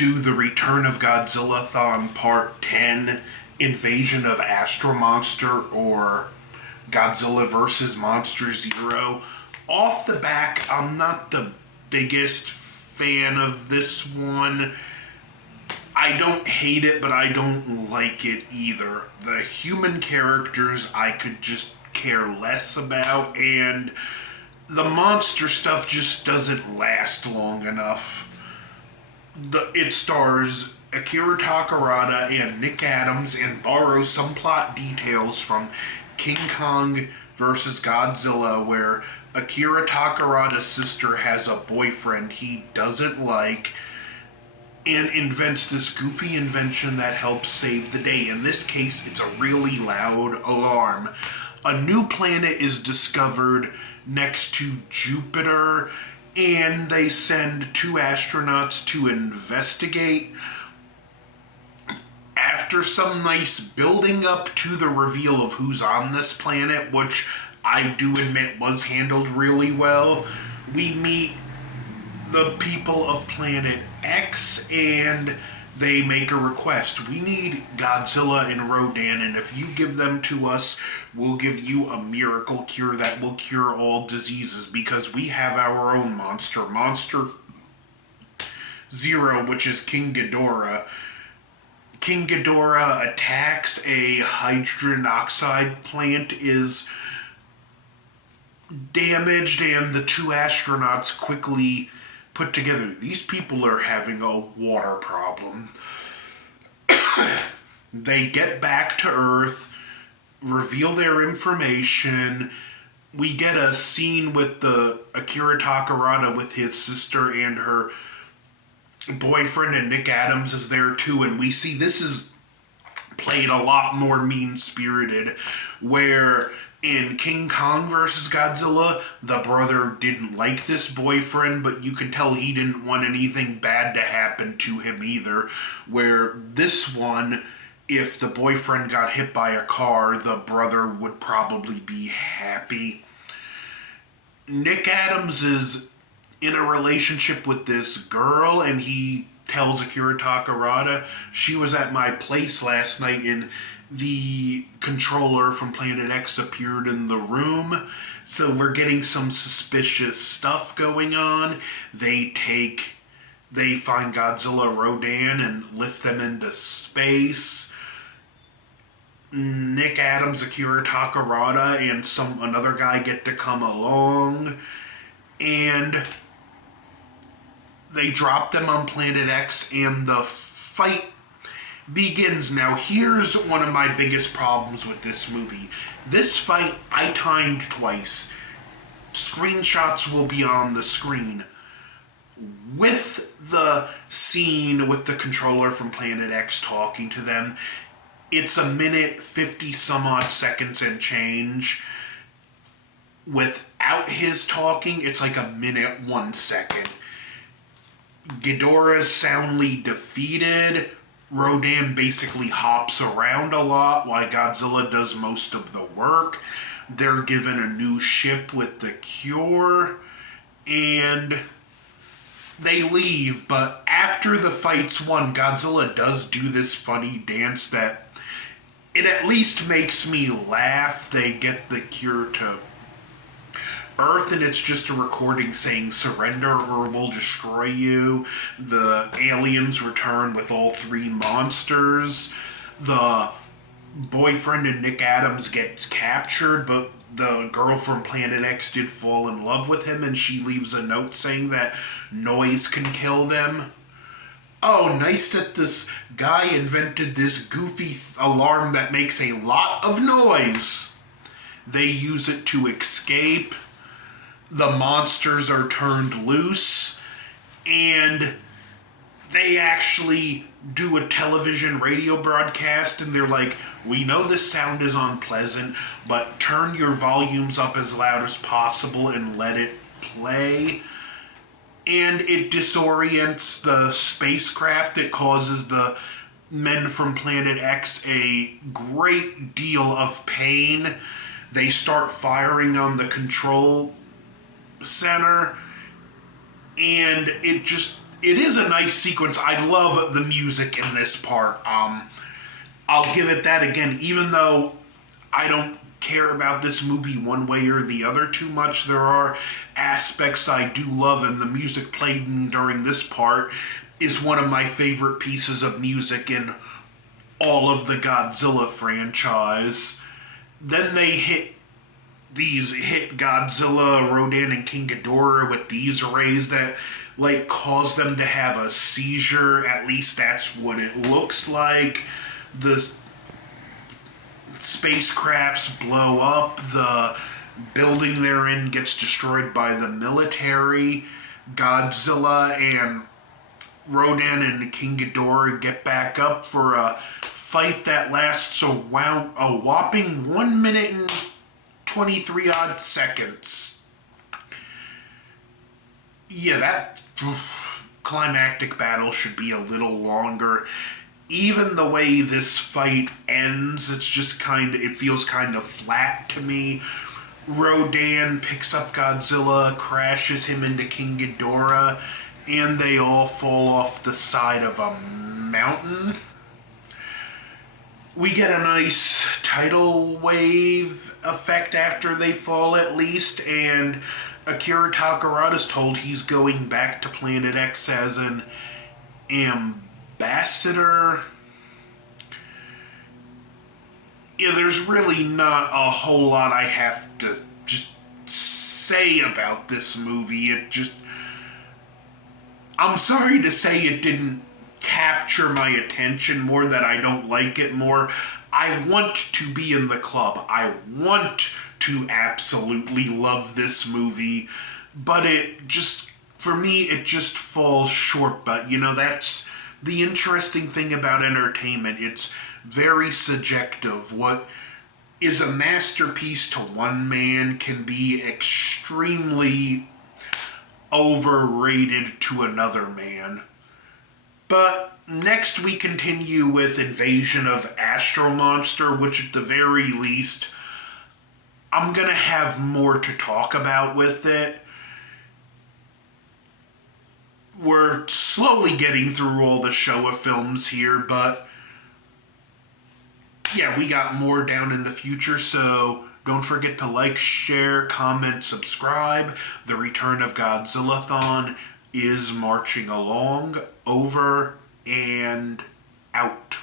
to the Return of Godzillathon Part 10, Invasion of Astro Monster, or Godzilla vs. monsterzero. Off the back, I'm not the biggest fan of this one. I don't hate it, but I don't like it either. The human characters I could just care less about, and the monster stuff just doesn't last long enough. It stars Akira Takarada and Nick Adams and borrows some plot details from King Kong vs. Godzilla, where Akira Takarada's sister has a boyfriend he doesn't like and invents this goofy invention that helps save the day. In this case, it's a really loud alarm. A new planet is discovered next to Jupiter, and they send two astronauts to investigate. After some nice building up to the reveal of who's on this planet, which I do admit was handled really well, we meet the people of Planet X, and they make a request. We need Godzilla and Rodan, and if you give them to us, we'll give you a miracle cure that will cure all diseases, because we have our own monster, monsterzero, which is King Ghidorah. King Ghidorah attacks a hydrogen oxide plant, is damaged, and the two astronauts quickly put together, these people are having a water problem. They get back to Earth, reveal their information. We get a scene with the Akira Takarada with his sister and her boyfriend, and Nick Adams is there too, and we see this is played a lot more mean-spirited, where in King Kong vs. Godzilla, the brother didn't like this boyfriend, but you could tell he didn't want anything bad to happen to him either. Where this one, if the boyfriend got hit by a car, the brother would probably be happy. Nick Adams is in a relationship with this girl, and he tells Akira Takarada, she was at my place last night and the controller from Planet X appeared in the room. So we're getting some suspicious stuff going on. They find Godzilla, Rodan, and lift them into space. Nick Adams, Akira Takarada, and another guy get to come along, and they drop them on Planet X, and the fight begins. Now, here's one of my biggest problems with this movie. This fight, I timed twice. Screenshots will be on the screen. With the scene with the controller from Planet X talking to them, it's a minute 50 some odd seconds and change. Without his talking, it's like a minute 1 second. Ghidorah's soundly defeated. Rodan basically hops around a lot while Godzilla does most of the work. They're given a new ship with the cure, and they leave. But after the fight's won, Godzilla does do this funny dance that it at least makes me laugh. They get the cure to Earth, and it's just a recording saying surrender or we'll destroy you. The aliens return with all three monsters. The boyfriend and Nick Adams gets captured, but the girl from Planet X did fall in love with him, and she leaves a note saying that noise can kill them. Oh, nice that this guy invented this goofy alarm that makes a lot of noise. They use it to escape. The monsters are turned loose, and they actually do a television radio broadcast, and they're like, we know this sound is unpleasant, but turn your volumes up as loud as possible and let it play. And it disorients the spacecraft. It causes the men from Planet X a great deal of pain. They start firing on the control center, and it just it is a nice sequence. I love the music in this part. I'll give it that again, even though I don't care about this movie one way or the other too much. There are aspects I do love, and the music played during this part is one of my favorite pieces of music in all of the Godzilla franchise. Then they hit Godzilla, Rodan, and King Ghidorah with these rays that like cause them to have a seizure. At least that's what it looks like. The spacecrafts blow up. The building they're in gets destroyed by the military. Godzilla and Rodan and King Ghidorah get back up for a fight that lasts a whopping 1 minute and 23 odd seconds. Yeah, that climactic battle should be a little longer. Even the way this fight ends, it feels kind of flat to me. Rodan picks up Godzilla, crashes him into King Ghidorah, and they all fall off the side of a mountain. We get a nice tidal wave effect after they fall, at least, and Akira Takarada's told he's going back to Planet X as an ambassador. Yeah, there's really not a whole lot I have to just say about this movie. I'm sorry to say it didn't capture my attention more, that I don't like it more. I want to be in the club. I want to absolutely love this movie, but for me, it just falls short. But, that's the interesting thing about entertainment. It's very subjective. What is a masterpiece to one man can be extremely overrated to another man. But next we continue with Invasion of Astro Monster, which at the very least, I'm going to have more to talk about with it. We're slowly getting through all the Showa films here, but yeah, we got more down in the future, so don't forget to like, share, comment, subscribe. The return of Godzillathon is marching along. Over and out.